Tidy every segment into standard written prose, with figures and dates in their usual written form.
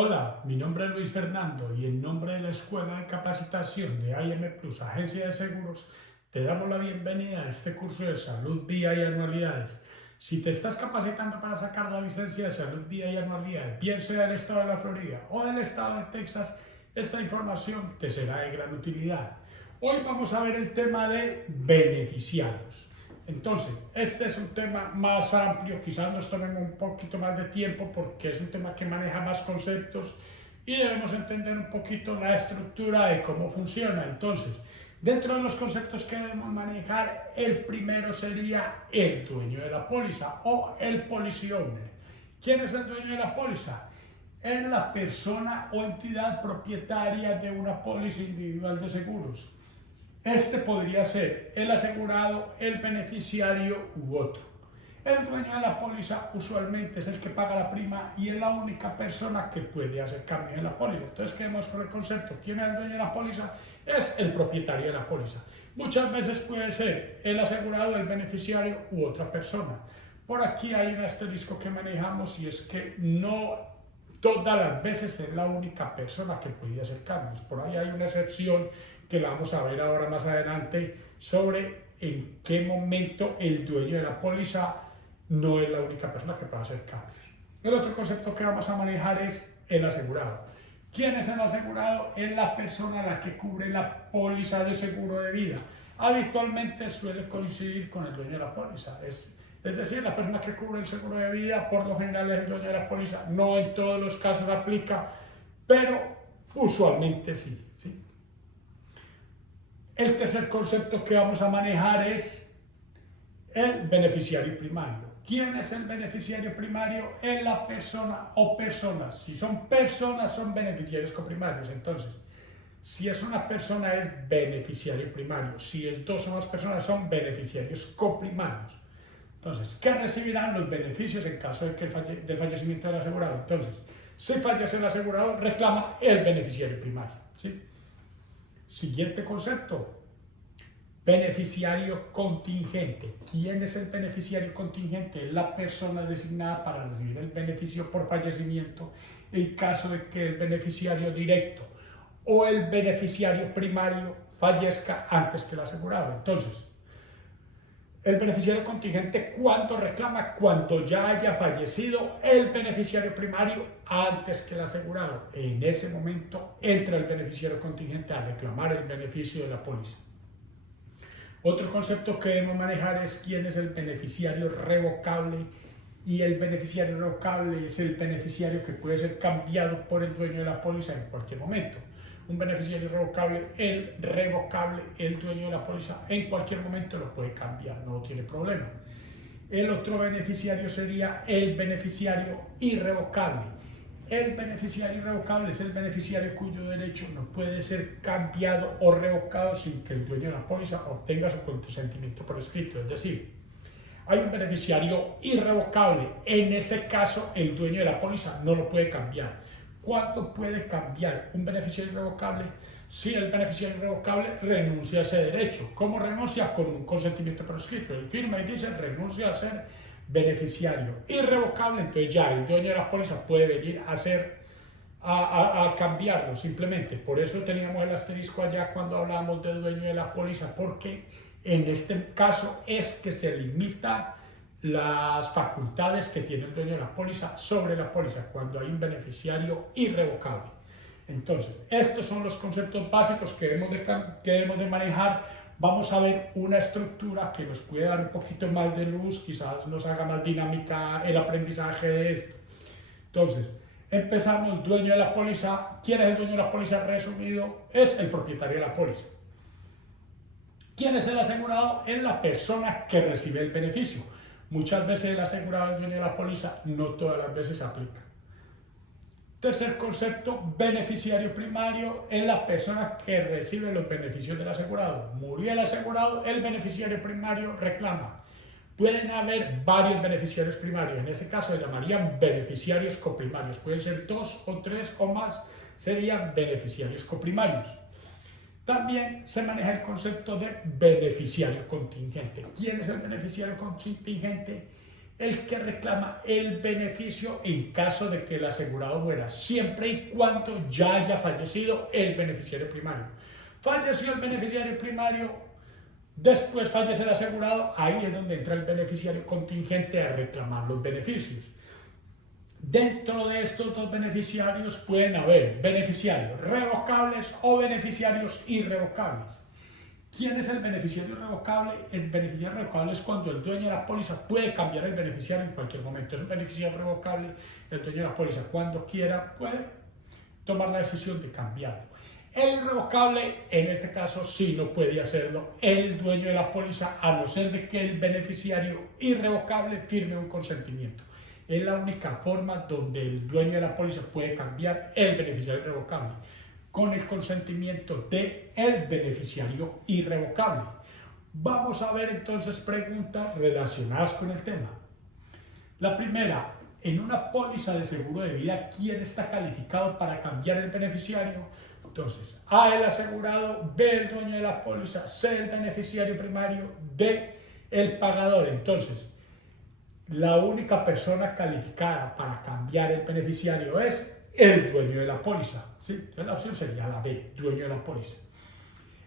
Hola, mi nombre es Luis Fernando y en nombre de la Escuela de Capacitación de IM Plus, Agencia de Seguros, te damos la bienvenida a este curso de Salud Vida y Anualidades. Si te estás capacitando para sacar la licencia de Salud Vida y Anualidades, bien sea del estado de la Florida o del estado de Texas, esta información te será de gran utilidad. Hoy vamos a ver el tema de beneficiarios. Entonces, este es un tema más amplio, quizás nos tomemos un poquito más de tiempo porque es un tema que maneja más conceptos y debemos entender un poquito la estructura de cómo funciona. Entonces, dentro de los conceptos que debemos manejar, el primero sería el dueño de la póliza o el policy owner. ¿Quién es el dueño de la póliza? Es la persona o entidad propietaria de una póliza individual de seguros. Este podría ser el asegurado, el beneficiario u otro. El dueño de la póliza usualmente es el que paga la prima y es la única persona que puede hacer cambios en la póliza. Entonces quedemos con el concepto. ¿Quién es el dueño de la póliza? Es el propietario de la póliza. Muchas veces puede ser el asegurado, el beneficiario u otra persona. Por aquí hay un asterisco que manejamos y es que no todas las veces es la única persona que puede hacer cambios. Por ahí hay una excepción que la vamos a ver ahora más adelante sobre en qué momento el dueño de la póliza no es la única persona que puede hacer cambios. El otro concepto que vamos a manejar es el asegurado. ¿Quién es el asegurado? Es la persona a la que cubre la póliza de seguro de vida. Habitualmente suele coincidir con el dueño de la póliza. Es decir, la persona que cubre el seguro de vida por lo general es el dueño de la póliza. No en todos los casos aplica, pero usualmente sí. El tercer concepto que vamos a manejar es el beneficiario primario. ¿Quién es el beneficiario primario? Es la persona o personas. Si son personas, son beneficiarios coprimarios. Entonces, si es una persona, es beneficiario primario. Si es dos o más personas, son beneficiarios coprimarios. Entonces, ¿qué recibirán los beneficios en caso de del fallecimiento del asegurado? Entonces, si fallece el asegurado, reclama el beneficiario primario. ¿Sí? Siguiente concepto, beneficiario contingente. ¿Quién es el beneficiario contingente? La persona designada para recibir el beneficio por fallecimiento en caso de que el beneficiario directo o el beneficiario primario fallezca antes que el asegurado. Entonces, el beneficiario contingente, ¿cuándo reclama? Cuando ya haya fallecido el beneficiario primario antes que el asegurado. En ese momento entra el beneficiario contingente a reclamar el beneficio de la póliza. Otro concepto que debemos manejar es quién es el beneficiario revocable. Y el beneficiario revocable es el beneficiario que puede ser cambiado por el dueño de la póliza en cualquier momento. Un beneficiario revocable, el dueño de la póliza en cualquier momento lo puede cambiar, no tiene problema. El otro beneficiario sería el beneficiario irrevocable. El beneficiario irrevocable es el beneficiario cuyo derecho no puede ser cambiado o revocado sin que el dueño de la póliza obtenga su consentimiento por escrito. Es decir, hay un beneficiario irrevocable. En ese caso, el dueño de la póliza no lo puede cambiar. ¿Cuándo puede cambiar un beneficiario irrevocable? Si el beneficiario irrevocable renuncia a ese derecho. ¿Cómo renuncia? Con un consentimiento por escrito. Él firma y dice renuncia a ser beneficiario irrevocable. Entonces ya el dueño de la póliza puede venir a cambiarlo simplemente. Por eso teníamos el asterisco allá cuando hablábamos del dueño de la póliza, porque en este caso es que se limita las facultades que tiene el dueño de la póliza sobre la póliza cuando hay un beneficiario irrevocable. Entonces, estos son los conceptos básicos que debemos de manejar. Vamos a ver una estructura que nos puede dar un poquito más de luz, quizás nos haga más dinámica el aprendizaje de esto. Entonces, empezamos, dueño de la póliza. ¿Quién es el dueño de la póliza? Resumido, es el propietario de la póliza. ¿Quién es el asegurado? Es la persona que recibe el beneficio. Muchas veces el asegurado es el dueño de la póliza, no todas las veces se aplica. Tercer concepto, beneficiario primario, es la persona que recibe los beneficios del asegurado. Murió el asegurado, el beneficiario primario reclama. Pueden haber varios beneficiarios primarios, en ese caso se llamarían beneficiarios coprimarios. Pueden ser 2 o 3 o más, serían beneficiarios coprimarios. También se maneja el concepto de beneficiario contingente. ¿Quién es el beneficiario contingente? el que reclama el beneficio en caso de que el asegurado muera, siempre y cuando ya haya fallecido el beneficiario primario. Falleció el beneficiario primario, después fallece el asegurado, ahí es donde entra el beneficiario contingente a reclamar los beneficios. Dentro de estos dos beneficiarios pueden haber beneficiarios revocables o beneficiarios irrevocables. ¿Quién es el beneficiario irrevocable? El beneficiario irrevocable es cuando el dueño de la póliza puede cambiar el beneficiario en cualquier momento. Es un beneficiario irrevocable, el dueño de la póliza cuando quiera puede tomar la decisión de cambiarlo. El irrevocable, en este caso, sí no puede hacerlo el dueño de la póliza, a no ser de que el beneficiario irrevocable firme un consentimiento. Es la única forma donde el dueño de la póliza puede cambiar el beneficiario irrevocable, con el consentimiento del beneficiario irrevocable. Vamos a ver entonces preguntas relacionadas con el tema. La primera, en una póliza de seguro de vida, ¿quién está calificado para cambiar el beneficiario? Entonces, A, el asegurado, B, el dueño de la póliza, C, el beneficiario primario, D, el pagador. Entonces, la única persona calificada para cambiar el beneficiario es el dueño de la póliza, ¿sí? Entonces la opción sería la B, dueño de la póliza.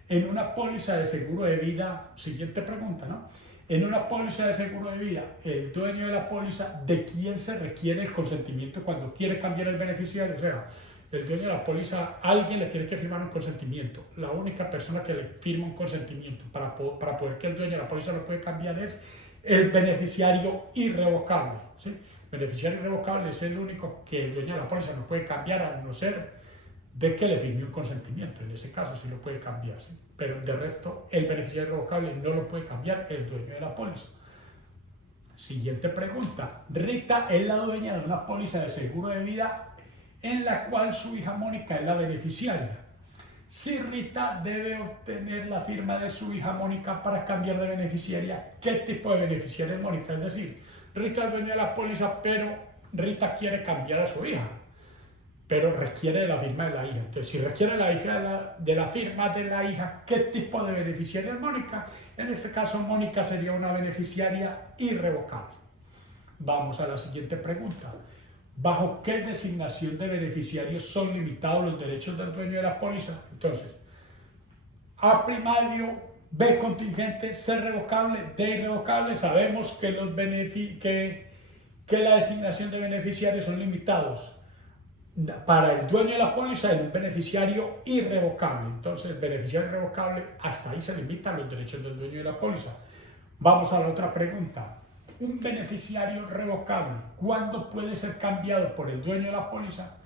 En una póliza de seguro de vida, siguiente pregunta, ¿no? En una póliza de seguro de vida, el dueño de la póliza, ¿de quién se requiere el consentimiento cuando quiere cambiar el beneficiario? O sea, el dueño de la póliza, alguien le tiene que firmar un consentimiento. La única persona que le firma un consentimiento para poder que el dueño de la póliza lo puede cambiar es el beneficiario irrevocable, ¿sí? Beneficiario irrevocable es el único que el dueño de la póliza no puede cambiar, a no ser de que le firme un consentimiento. En ese caso sí lo puede cambiar, ¿sí? Pero de resto el beneficiario irrevocable no lo puede cambiar el dueño de la póliza. Siguiente pregunta. Rita es la dueña de una póliza de seguro de vida en la cual su hija Mónica es la beneficiaria. Si Rita debe obtener la firma de su hija Mónica para cambiar de beneficiaria, ¿qué tipo de beneficiaria es Mónica? Es decir, Rita es dueña de la póliza, pero Rita quiere cambiar a su hija, pero requiere de la firma de la hija. Entonces, si requiere de la firma de la hija, ¿qué tipo de beneficiaria es Mónica? En este caso, Mónica sería una beneficiaria irrevocable. Vamos a la siguiente pregunta. ¿Bajo qué designación de beneficiarios son limitados los derechos del dueño de la póliza? Entonces, A primario, B contingente, C revocable, D irrevocable. Sabemos que, que la designación de beneficiarios son limitados para el dueño de la póliza en un beneficiario irrevocable. Entonces, beneficiario irrevocable, hasta ahí se limitan los derechos del dueño de la póliza. Vamos a la otra pregunta. Un beneficiario revocable, ¿cuándo puede ser cambiado por el dueño de la póliza?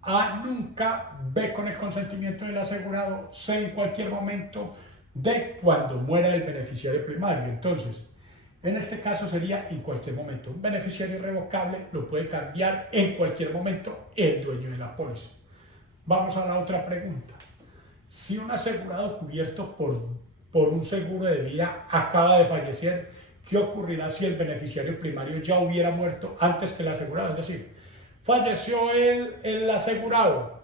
A, nunca. B, con el consentimiento del asegurado. C, en cualquier momento. D, cuando muera el beneficiario primario. Entonces, en este caso sería en cualquier momento. Un beneficiario irrevocable lo puede cambiar en cualquier momento el dueño de la póliza. Vamos a la otra pregunta. Si un asegurado cubierto por un seguro de vida acaba de fallecer, ¿qué ocurrirá si el beneficiario primario ya hubiera muerto antes que el asegurado? Es decir, falleció el asegurado,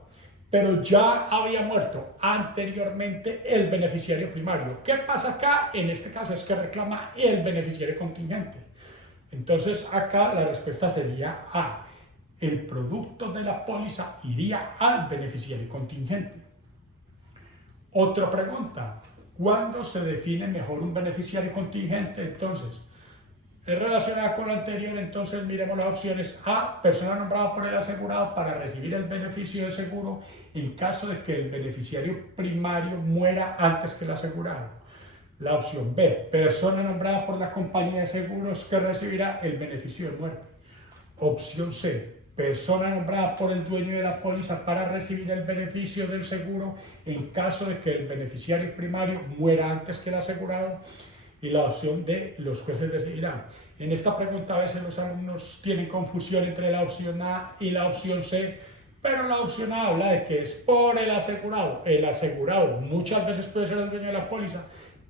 pero ya había muerto anteriormente el beneficiario primario. ¿Qué pasa acá? En este caso es que reclama el beneficiario contingente. Entonces acá la respuesta sería A. El producto de la póliza iría al beneficiario contingente. Otra pregunta. ¿Cuándo se define mejor un beneficiario contingente? Entonces, es relacionada con lo anterior, entonces miremos las opciones. A, persona nombrada por el asegurado para recibir el beneficio del seguro en caso de que el beneficiario primario muera antes que el asegurado. La opción B, persona nombrada por la compañía de seguros que recibirá el beneficio de muerte. Opción C, persona nombrada por el dueño de la póliza para recibir el beneficio del seguro en caso de que el beneficiario primario muera antes que el asegurado. Y la opción D, los jueces decidirán. En esta pregunta a veces los alumnos tienen confusión entre la opción A y la opción C, pero la opción A habla de que es por el asegurado. El asegurado muchas veces puede ser el dueño de la póliza,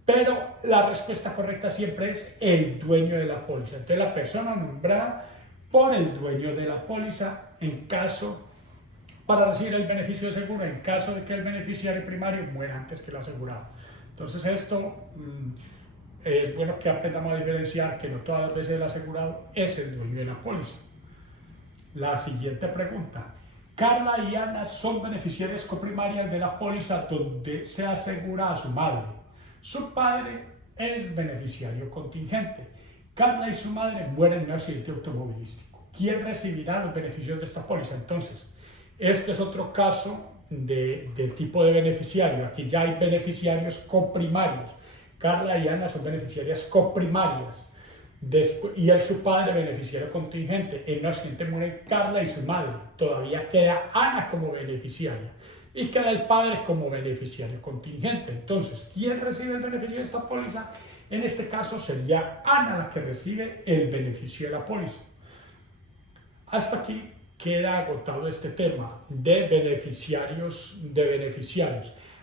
pero la respuesta correcta siempre es el dueño de la póliza. Entonces la persona nombrada por el dueño de la póliza para recibir el beneficio de seguro en caso de que el beneficiario primario muera antes que el asegurado. Entonces esto es bueno que aprendamos a diferenciar que no todas las veces el asegurado es el dueño de la póliza. La siguiente pregunta. Carla y Ana son beneficiarias coprimarias de la póliza donde se asegura a su madre. Su padre es beneficiario contingente. Carla y su madre mueren en un accidente automovilístico. ¿Quién recibirá los beneficios de esta póliza? Entonces, este es otro caso de tipo de beneficiario. Aquí ya hay beneficiarios coprimarios. Carla y Ana son beneficiarias coprimarias. Y su padre beneficiario contingente. En un accidente mueren Carla y su madre. Todavía queda Ana como beneficiaria. Y queda el padre como beneficiario contingente. Entonces, ¿quién recibe el beneficio de esta póliza? En este caso sería Ana la que recibe el beneficio de la póliza. Hasta aquí queda agotado este tema de beneficiarios.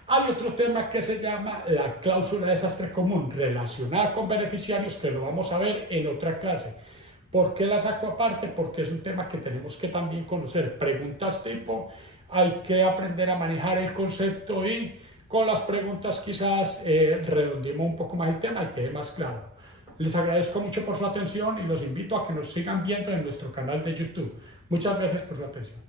Hay otro tema que se llama la cláusula de desastre común relacionada con beneficiarios, que lo vamos a ver en otra clase. ¿Por qué la saco aparte? Porque es un tema que tenemos que también conocer. Preguntas tipo, hay que aprender a manejar el concepto y con las preguntas quizás redondeemos un poco más el tema y quede más claro. Les agradezco mucho por su atención y los invito a que nos sigan viendo en nuestro canal de YouTube. Muchas gracias por su atención.